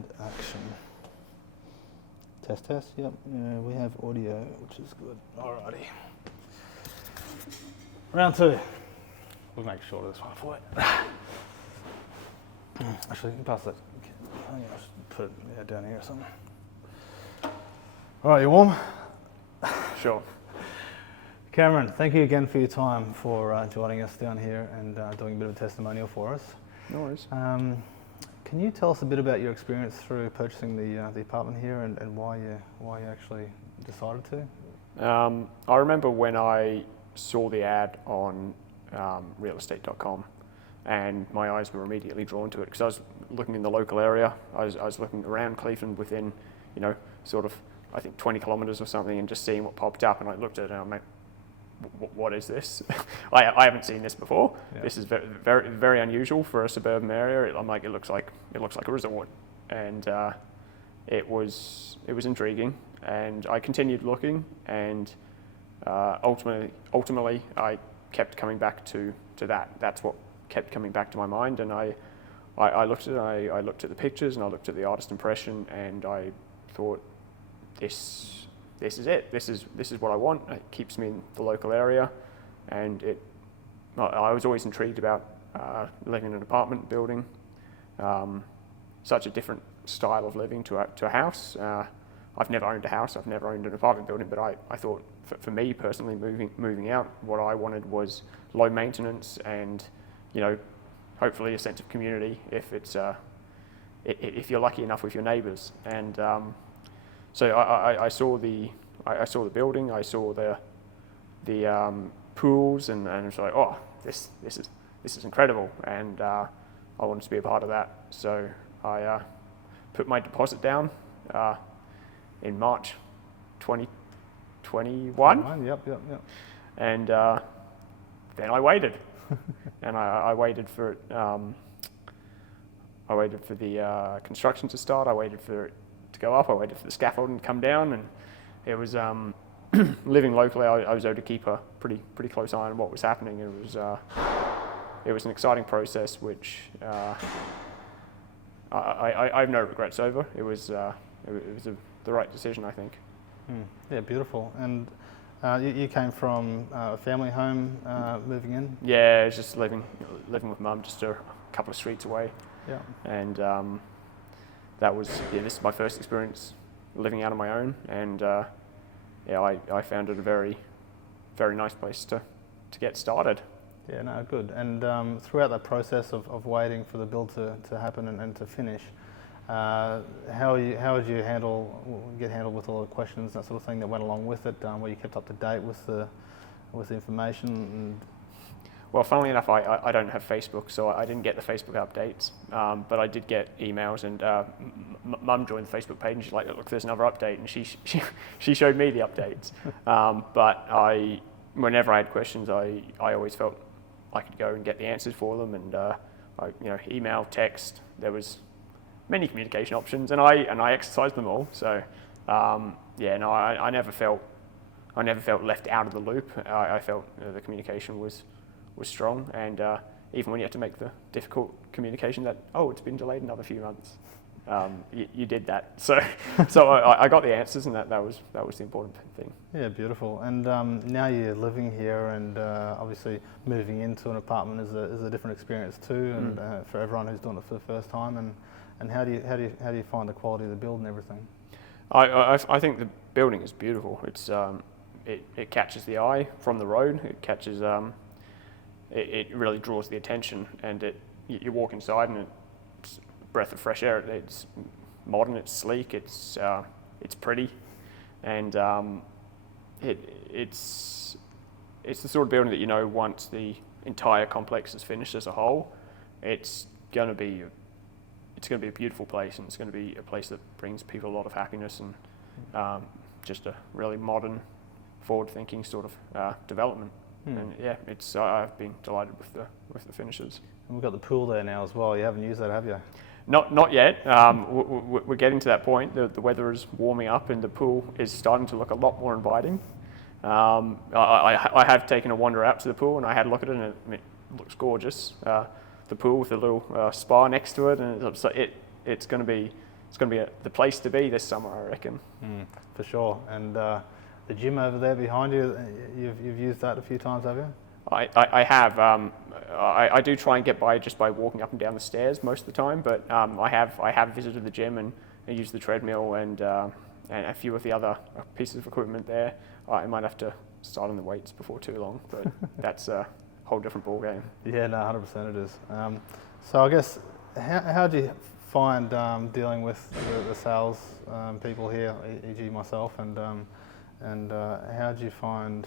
And action. Test, test, yep. We have audio, which is good. Alrighty. Round two. We'll make short of this one for you. Actually, you can pass that. I think I should put it down here or something. Alright, you warm? Sure. Cameron, thank you again for your time, for joining us down here and doing a bit of a testimonial for us. No worries. Can you tell us a bit about your experience through purchasing the apartment here and why you actually decided to? I remember when I saw the ad on realestate.com, and my eyes were immediately drawn to it because I was looking in the local area. I was looking around Cleveland within, sort of, I think 20 kilometers or something, and just seeing what popped up. And I looked at it and I'm like, what is this? I haven't seen this before. Yeah. This is very, very, very unusual for a suburban area. I'm like, it looks like a resort, and it was intriguing. And I continued looking, and ultimately I kept coming back to that. That's what kept coming back to my mind. And I looked at it. I looked at the pictures, and I looked at the artist impression, and I thought, this is it. This is what I want. It keeps me in the local area, and I was always intrigued about living in an apartment building. Such a different style of living to a house. I've never owned a house. I've never owned an apartment building, but I thought for me personally, moving out, what I wanted was low maintenance and hopefully a sense of community if you're lucky enough with your neighbours. And so I saw the building, I saw the pools, and it was like, oh, this is incredible, and I wanted to be a part of that. So I put my deposit down in March 2021. Yep. And then I waited, and I waited for it. I waited for the construction to start. I waited for it to go up. I waited for the scaffolding to come down, and it was living locally. I was able to keep a pretty close eye on what was happening. It was an exciting process, which I have no regrets over. It was the right decision, I think. Yeah, beautiful. And you came from a family home, moving in? Yeah, it's just living with Mum, just a couple of streets away. Yeah. And this is my first experience living out on my own, and I found it a very, very nice place to get started. Yeah, no, good. And throughout that process of waiting for the build to happen and to finish, how would you get handled with all the questions, that sort of thing that went along with it? Were you kept up to date with the information? And well, funnily enough, I don't have Facebook, so I didn't get the Facebook updates, but I did get emails, and Mum joined the Facebook page, and she's like, look, there's another update, and she showed me the updates. But whenever I had questions, I always felt I could go and get the answers for them, and email, text, there was many communication options, and I exercised them all. So I never felt left out of the loop. I felt the communication was strong, and even when you had to make the difficult communication that, it's been delayed another few months, you did that. So I got the answers, and that was the important thing. Yeah, beautiful. And now you're living here, and obviously moving into an apartment is a different experience too, and for everyone who's doing it for the first time. And how do you find the quality of the build and everything? I think the building is beautiful. It's it catches the eye from the road. It catches it really draws the attention, and you walk inside, and it's a breath of fresh air. It's modern, it's sleek, it's pretty, and it's the sort of building that once the entire complex is finished as a whole, it's going to be a beautiful place, and it's going to be a place that brings people a lot of happiness, and just a really modern, forward-thinking sort of development. And yeah, I've been delighted with the finishes. And we've got the pool there now as well. You haven't used that, have you? Not yet. We're getting to that point. The weather is warming up, and the pool is starting to look a lot more inviting. I have taken a wander out to the pool, and I had a look at it, and it looks gorgeous. The pool with a little spa next to it, and it's going to be it's going to be the place to be this summer, I reckon. For sure. And the gym over there behind you, you've used that a few times, have you? I have. I do try and get by just by walking up and down the stairs most of the time, but I have visited the gym and used the treadmill and a few of the other pieces of equipment there. I might have to start on the weights before too long, but that's a whole different ball game. Yeah, no, 100% it is. So I guess, how do you find dealing with the sales people here, e.g. myself, and how do you find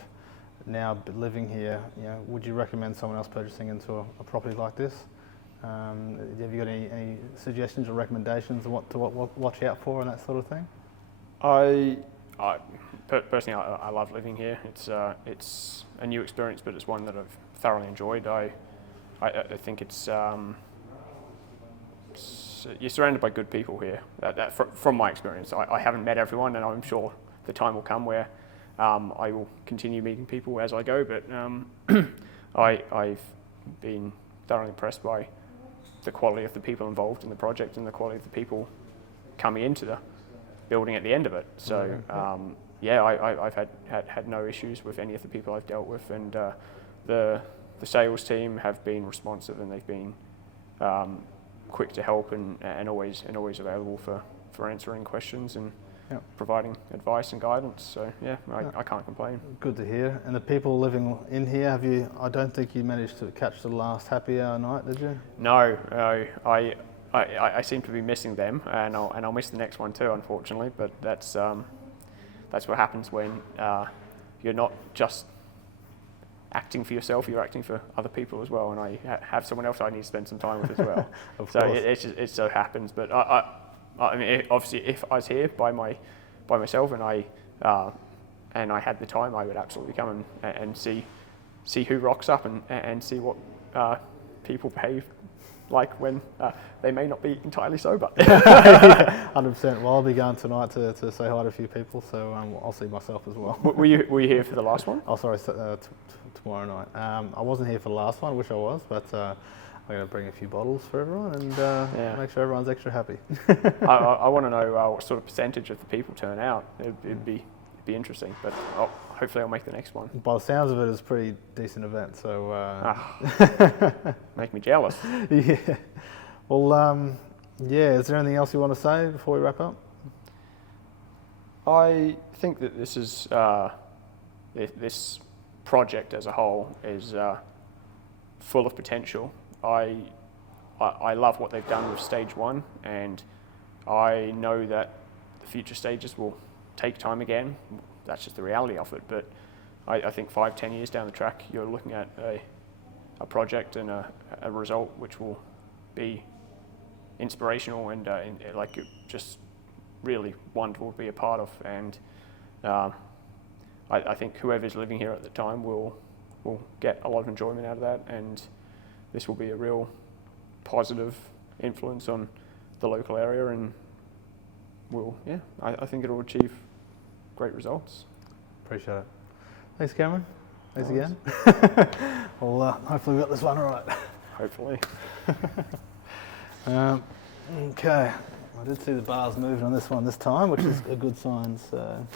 now living here? You know, would you recommend someone else purchasing into a property like this? Have you got any suggestions or recommendations of what to watch out for and that sort of thing? Personally, I love living here. It's a new experience, but it's one that I've thoroughly enjoyed. I think it's you're surrounded by good people here. From my experience, I haven't met everyone, and I'm sure the time will come where I will continue meeting people as I go. But I've been thoroughly impressed by the quality of the people involved in the project and the quality of the people coming into the building at the end of it. So I've had no issues with any of the people I've dealt with, and the sales team have been responsive, and they've been quick to help and always available for answering questions and providing advice and guidance. So I can't complain. Good to hear. And the people living in here, I don't think you managed to catch the last happy hour night, did you? No, I seem to be missing them, and I'll miss the next one too, unfortunately. But that's what happens when you're not just acting for yourself; you're acting for other people as well. And I have someone else I need to spend some time with as well. So it so happens. But I mean, obviously, if I was here by myself and I had the time, I would absolutely come and see who rocks up and see what people behave like when they may not be entirely sober. 100%. Well, I'll be going tonight to say hi to a few people, so I'll see myself as well. Were you here for the last one? Oh, sorry, tomorrow night. I wasn't here for the last one. I wish I was, but I'm going to bring a few bottles for everyone and make sure everyone's extra happy. I want to know what sort of percentage of the people turn out. It'd be interesting, but hopefully I'll make the next one. By the sounds of it, it's a pretty decent event, so... Make me jealous. Yeah. Well, is there anything else you want to say before we wrap up? I think that this is this project as a whole is full of potential. I love what they've done with stage one, and I know that the future stages will take time again. That's just the reality of it. But I think 5-10 years down the track, you're looking at a project and a result which will be inspirational and like just really wonderful to be a part of. And I think whoever's living here at the time will get a lot of enjoyment out of that, and this will be a real positive influence on the local area, and I think it'll achieve great results. Appreciate it. Thanks, Cameron. Thanks again. Well, hopefully we got this one right. Hopefully. Okay. I did see the bars moving on this one this time, which is a good sign. So.